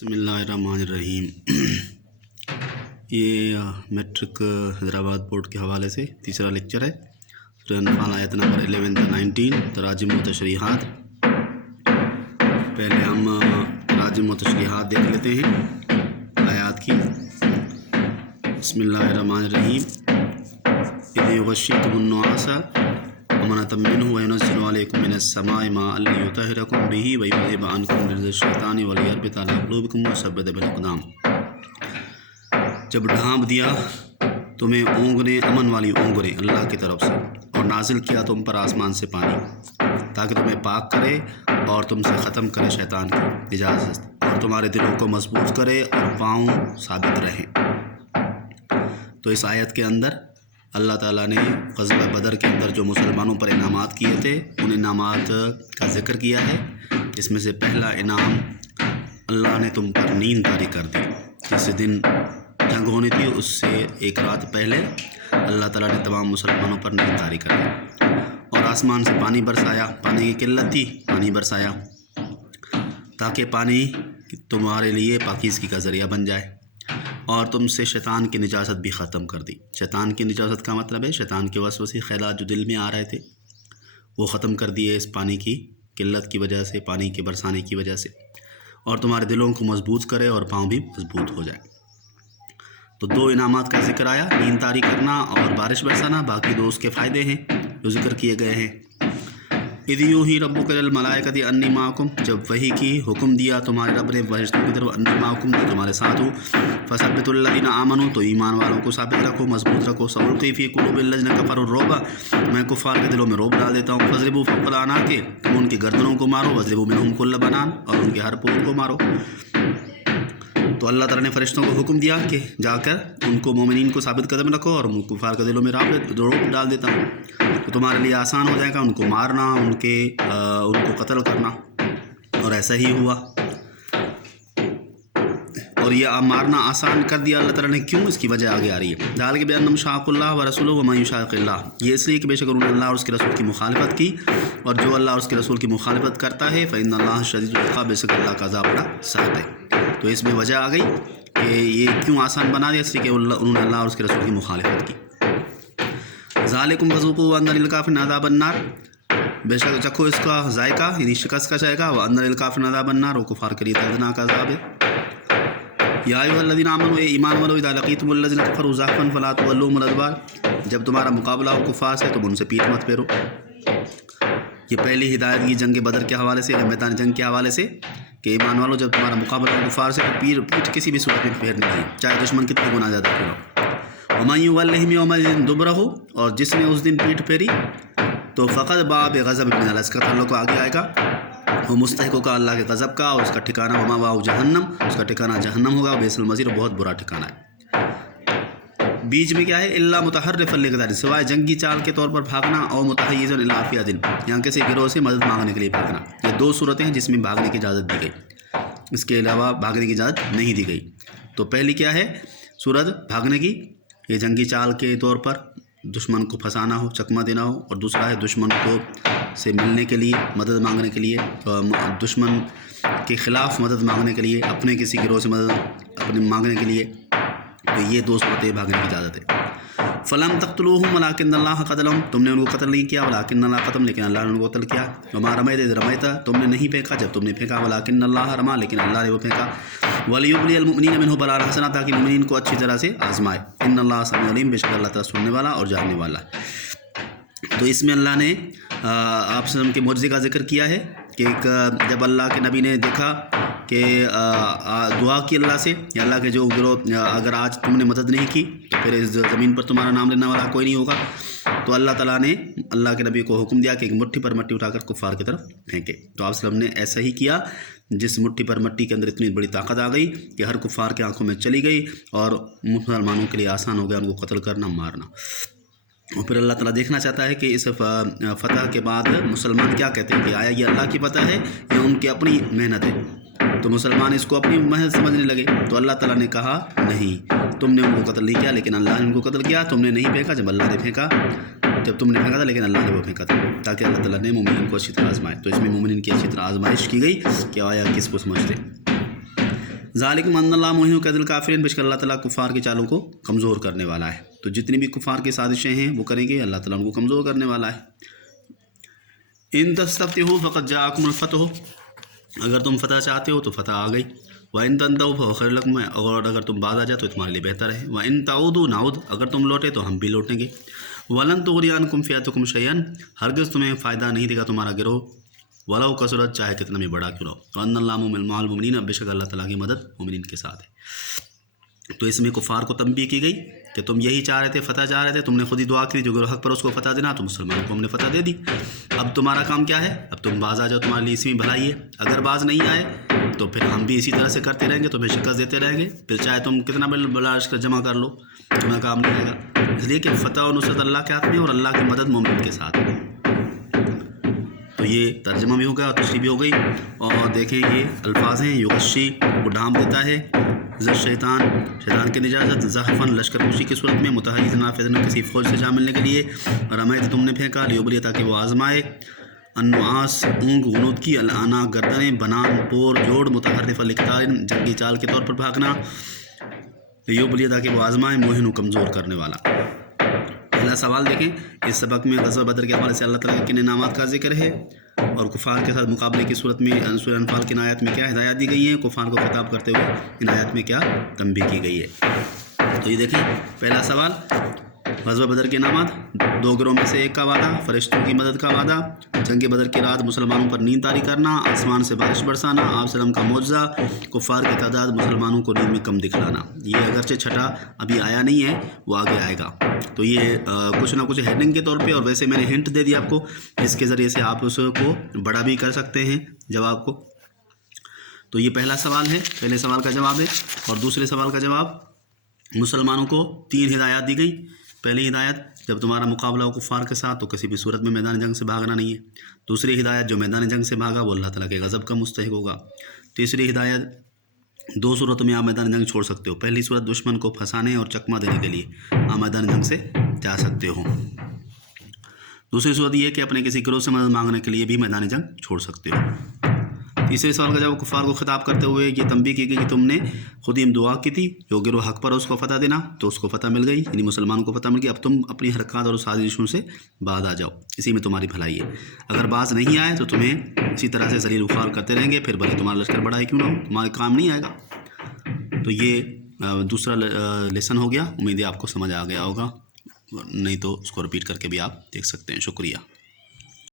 बिस्मिल्लाहिर्रहमानिर्रहीम। ये matric Hyderabad board के हवाले से तीसरा लेक्चर है। सूरह अनफाल आयत नंबर 11 से 19 तराजिम व तशरीहात। पहले हम तराजिम व तशरीहात देख लेते हैं आयात की। बिस्मिल्लाहिर्रहमानिर्रहीम। इज़ युग़श्शिकुमुन्नुआसा अमनतम मिन्हु व युनज़्ज़िलु अलैकुम मिनस्समाइ माअन लियुतहिरकुम बिही व युज़हिब अन्कुम रिज़्क़-अश-शैतानि व लियरबित अला क़ुलूबिकुम व युसब्बित बिल अक़दाम। जब ढांप दिया तुम्हें ओंगने, अमन वाली ओंगने अल्लाह की तरफ से, और नाजिल किया तुम पर आसमान से पानी ताकि तुम्हें पाक करे और तुमसे ख़त्म करे शैतान की इजाज़त, और तुम्हारे दिलों को मजबूत करे और पाँव साबित रहें। तो इस आयत के अंदर अल्लाह ताला ने ग़ज़वा बदर के अंदर जो मुसलमानों पर इनामात किए थे उन इनामात का ज़िक्र किया है। इसमें से पहला इनाम अल्लाह ने तुम पर नींद तारी कर दी। जिस दिन जंग होनी थी उससे एक रात पहले अल्लाह ताला ने तमाम मुसलमानों पर नींद तारी कर दी, और आसमान से पानी बरसाया। पानी की किल्लत थी, पानी बरसाया ताकि पानी तुम्हारे लिए पाकीज़गी का ज़रिया बन जाए, और तुमसे शैतान की निजात भी ख़त्म कर दी। शैतान की निजात का मतलब है शैतान के वसवसे ख़यालात जो दिल में आ रहे थे वो ख़त्म कर दिए इस पानी की किल्लत की वजह से, पानी के बरसाने की वजह से, और तुम्हारे दिलों को मजबूत करे और पाँव भी मजबूत हो जाए। तो दो इनामात का जिक्र आया, नींद तारी करना और बारिश बरसाना। बाकी दो उसके फ़ायदे हैं जो जिक्र किए गए हैं। इज़ यूही रब्बुका लिल मलाइकति अन्नी माअकुम, जब वही की हुक्म दिया तुम्हारे रब ने फरिश्तों की तरफ, अन्नी माअकुम कि तुम्हारे साथ हूँ। फसब्बितुल्लज़ीना आमनू, तो ईमान वालों को साबित रखो, मजबूत रखो। सअुल्क़ी फ़ी क़ुलूबिल्लज़ीना कफ़रू रुअब, मैं कुफ़ार के दिलों में रोब डाल देता हूँ। फ़ज़रिबू फ़ौक़ल अनाक़ि, तुम उनकी गर्दनों को मारो। वज़रिबू मिनहुम कुल्ल बनान, और उनके हर पोल को मारो। तो अल्लाह ताला ने फरिश्तों को हुक्म दिया कि जाकर उनको मोमिनीन को साबित कदम रखो, और कुफ़ार के दिलों में रोब डाल देता हूँ। तो तुम्हारे लिए आसान हो जाएगा उनको मारना, उनको कत्ल करना, और ऐसा ही हुआ। और ये मारना आसान कर दिया अल्लाह ताला ने। क्यों? इसकी वजह आगे आ रही है। ज़ालिका बिअन्नहुम शाक़ुल्लाह व रसूलहु व मन युशाक़िल्लाह, ये इसलिए कि बेशक उन्होंने अल्लाह और उसके रसूल की मुखालिफत की, और जो अल्लाह और उसके रसूल की मुखालिफत करता है फ़इन्नल्लाह शदीदुल इक़ाब, बेशक अल्लाह का अज़ाब बड़ा सख्त है। तो इसमें वजह आ गई कि ये क्यों आसान बना दिया, इसलिए कि उन्होंने अल्लाह और उसके रसूल की मुखालिफत की। ज़ालिकुम फ़ज़ूक़ू व अन्ना लिल-काफ़िरीना अज़ाबन-नार, बेशक चखो इसका जायका यानी शिकस्त का जाएगा। व अन्ना लिल-काफ़िरीना अज़ाबन-नार, वो कुफ़ार के लिए दर्दनाक अज़ाब है। या अय्युहल्लज़ीना आमनू, ए ईमान वालों, इज़ा लक़ीतुमुल्लज़ीना कफ़रू ज़हफ़न फ़ला तुवल्लूहुमुल अदबार, जब तुम्हारा मुकाबला हो कुफ़ार से तुम उनसे पीठ मत फेरो। ये पहली हिदायत की जंग बदर के हवाले से, मैदान जंग के हवाले से, कि ईमान वालों जब तुम्हारा मुकाबला हो कुफ़ार से तो पीठ किसी भी सूरत में फेरनी नहीं, चाहे दुश्मन कितने गुना ज़्यादा फेरो। वमन युवल्लिहिम यौमइज़िन दुबरहु, और जिसने उस दिन पीठ फेरी तो फ़क़द बाअ बिग़ज़बिन मिनल्लाह, इसका ताल्लुक़ आगे आएगा, वो मुस्तहिक़ होगा अल्लाह के गज़ब का, और उसका ठिकाना वमावाहु जहन्नम, उसका ठिकाना जहन्नम होगा। बिइसल मसीर, बहुत बुरा ठिकाना है। बीच में क्या है? इल्ला मुतहर्रिफ़न लिक़ितालिन, सिवाय जंगी चाल के तौर पर भागना, और मुतहय्यिज़न इला फ़िअतिन, यहाँ किसी गिरोह से मदद मांगने के लिए भागना। ये दो सूरतें हैं जिसमें भागने की इजाज़त दी गई, इसके अलावा भागने की इजाज़त नहीं दी गई। तो पहली क्या है सूरत भागने की, ये जंगी चाल के तौर पर दुश्मन को फंसाना हो, चकमा देना हो, और दूसरा है दुश्मन को से मिलने के लिए, मदद मांगने के लिए, दुश्मन के ख़िलाफ़ मदद मांगने के लिए, अपने किसी गिरोह से मदद अपने मांगने के लिए। तो ये दो सूरतें भागने की इजाज़त है। फ़लम तक़्तुलूहुम वलाकिन्नल्लाह क़तलहुम, तुमने उनको कत्ल नहीं किया, वलाकिन्नल्लाह क़तल, लेकिन अल्लाह ने उनको कत्ल किया। वमा रमैता इज़ रमैता, तुमने नहीं फेंका जब तुमने फेंका, वलाकिन्नल्लाह रमा, लेकिन अल्लाह ने वो फेंका। वलियुब्लियल मुमिनीना मिन्हु बलाअन हसना, ताकि मुमिनीन को अच्छी तरह से आज़माए। इन्नल्लाह समीउन अलीम, बेशक अल्लाह ताला सुनने वाला और जानने वाला। तो इसमें अल्लाह ने आप सल्लम के मुअज़्ज़े का ज़िक्र किया है कि जब अल्लाह के नबी ने देखा कि दुआ की अल्लाह से, या अल्लाह के जो गिरोह, अगर आज तुमने मदद नहीं की तो फिर इस ज़मीन पर तुम्हारा नाम लेने वाला कोई नहीं होगा। तो अल्लाह ताला ने अल्लाह के नबी को हुक्म दिया कि एक मुट्ठी पर मट्टी उठाकर कुफ़ार की तरफ फेंके। तो आप सल्लम ने ऐसा ही किया, जिस मुट्ठी पर मट्टी के अंदर इतनी बड़ी ताकत आ गई कि हर कुफ़ार की आंखों में चली गई, और मुसलमानों के लिए आसान हो गया उनको कत्ल करना, मारना। और फिर अल्लाह ताला देखना चाहता है कि इस फ़तह के बाद मुसलमान क्या कहते हैं कि आया ये अल्लाह की फ़तह है या उनकी अपनी मेहनत है। तो मुसलमान इसको अपनी मेहनत समझने लगे। तो अल्लाह ताला ने कहा नहीं, तुमने उनको कत्ल नहीं किया, लेकिन अल्लाह ने उनको कत्ल किया। तुमने नहीं फेंका जब अल्लाह ने फेंका, जब तुमने फेंका था, लेकिन अल्लाह ने वो फेंका था, ताकि अल्लाह ताला ने मोमिन को अच्छी तरह आज़माए। तो इसमें मोमिन की अच्छी तरह आज़माइश की गई कि आया किसको समझते। ذالکم ان اللہ محی کید الکافرین، بے شک اللہ تعالیٰ کفار کے چالوں کو کمزور کرنے والا ہے. تو جتنی بھی کفار کی سازشیں ہیں وہ کریں گے، اللہ تعالیٰ ان کو کمزور کرنے والا ہے. ان تستفتحوا فقد جاءکم الفتح، اگر تم فتح چاہتے ہو تو فتح آ گئی. وَإِن تَنْتَهُوا فَهُوَ خَيْرٌ لَكُمْ، اور اگر تم باز آ جاؤ تو تمہارے لیے بہتر ہے. وَإِن تَعُودُوا نَعُودْ، اگر تم لوٹے تو ہم بھی لوٹیں گے. وَلَن تُغْنِيَ عَنْكُمْ فِئَتُكُمْ شَيْئًا، ہرگز تمہیں فائدہ نہیں دے گا تمہارا گروہ، وَلَوْ كَثُرَتْ، چاہے کتنا بھی بڑا کیوں نہ ہو. وَأَنَّ اللَّهَ مَعَ الْمُؤْمِنِينَ، بے شک اللہ تعالیٰ کی مدد مومنین کے ساتھ ہے. تو اس میں کفار کو تنبیہ کی گئی کہ تم یہی چاہ رہے تھے، فتح چاہ رہے تھے، تم نے خود ہی دعا کی جو گروہ حق پر اس کو فتح دینا، تو مسلمانوں کو ہم نے فتح دے دی. اب تمہارا کام کیا ہے؟ اب تم باز آ جاؤ، تمہارے لیے اس میں بھلائی ہے. اگر باز نہیں آئے تو پھر ہم بھی اسی طرح سے کرتے رہیں گے، تمہیں شکست دیتے رہیں گے. پھر چاہے تم کتنا بڑا لشکر جمع کر لو، تمہیں کام نہیں آئے گا. اس لیے کہ فتح و نصرت اللہ کے ہاتھ میں اور اللہ کی مدد مومن کے ساتھ. تو یہ ترجمہ بھی ہو گیا اور تشریح بھی ہو گئی. اور دیکھیں یہ الفاظ ہیں، یغشی وہ ڈھانپ دیتا ہے، شیطان کی نجازت، زحفن لشکر کشی کی صورت میں، متحیز نافذن کسی فوج سے جا ملنے کے لیے، رمیت تم نے پھینکا، لیبلیہ تاکہ وہ آزمائے، النعاس اونگ غنود کی، الانا گردنیں، بنان پور جوڑ، متحرف القتال جنگی چال کے طور پر بھاگنا، لیبلیہ تاکہ وہ آزمائے، موہن کمزور کرنے والا. پہلا سوال دیکھیں، اس سبق میں غزوہ بدر کے حوالے سے اللہ تعالیٰ کے کن انعامات کا ذکر ہے اور کفار کے ساتھ مقابلے کی صورت میں سورہ انفال کی آیات میں کیا ہدایات دی گئی ہیں، کفار کو خطاب کرتے ہوئے ان آیات میں کیا تنبیہ کی گئی ہے. تو یہ دیکھیں پہلا سوال، غزوہ بدر کے انعامات، دو گروہ میں سے ایک کا وعدہ، فرشتوں کی مدد کا وعدہ، جنگ بدر کی رات مسلمانوں پر نیند طاری کرنا، آسمان سے بارش برسانا، آپ وسلم کا معجزہ، کفار کی تعداد مسلمانوں کو نیند میں کم دکھلانا. یہ اگرچہ چھٹا ابھی آیا نہیں ہے، وہ آگے آئے گا. تو یہ کچھ نہ کچھ ہیڈنگ کے طور پہ، اور ویسے میں نے ہنٹ دے دیا آپ کو، اس کے ذریعے سے آپ اس کو بڑا بھی کر سکتے ہیں جواب کو. تو یہ پہلا سوال ہے، پہلے سوال کا جواب ہے. اور دوسرے سوال کا جواب، مسلمانوں کو 3 ہدایات دی گئی. پہلی ہدایت، جب تمہارا مقابلہ ہو کفار کے ساتھ تو کسی بھی صورت میں میدان جنگ سے بھاگنا نہیں ہے. دوسری ہدایت، جو میدان جنگ سے بھاگا وہ اللہ تعالیٰ کے غضب کا مستحق ہوگا. تیسری ہدایت، 2 صورتوں میں آپ میدان جنگ چھوڑ سکتے ہو. پہلی صورت، دشمن کو پھنسانے اور چکمہ دینے کے لیے آپ میدان جنگ سے جا سکتے ہو. دوسری صورت یہ کہ اپنے کسی گروہ سے مدد مانگنے کے لیے بھی میدان جنگ چھوڑ سکتے ہو. تیسرے سوال کا جب کفار کو خطاب کرتے ہوئے یہ تنبیہ کی گئی کہ تم نے خود ہی دعا کی تھی جو گروہ حق پر اس کو فتح دینا، تو اس کو فتح مل گئی، یعنی مسلمانوں کو فتح مل گئی. اب تم اپنی حرکات اور سازشوں سے باز آ جاؤ، اسی میں تمہاری بھلائی ہے. اگر باز نہیں آئے تو تمہیں اسی طرح سے ذلیل و خوار کرتے رہیں گے، پھر بھلے تمہارا لشکر بڑا ہی کیوں نہ ہو، تمہارے کام نہیں آئے گا. تو یہ دوسرا لیسن ہو گیا. امید ہے آپ کو سمجھ آ گیا ہوگا، نہیں تو اس کو رپیٹ کر کے بھی آپ دیکھ سکتے ہیں. شکریہ.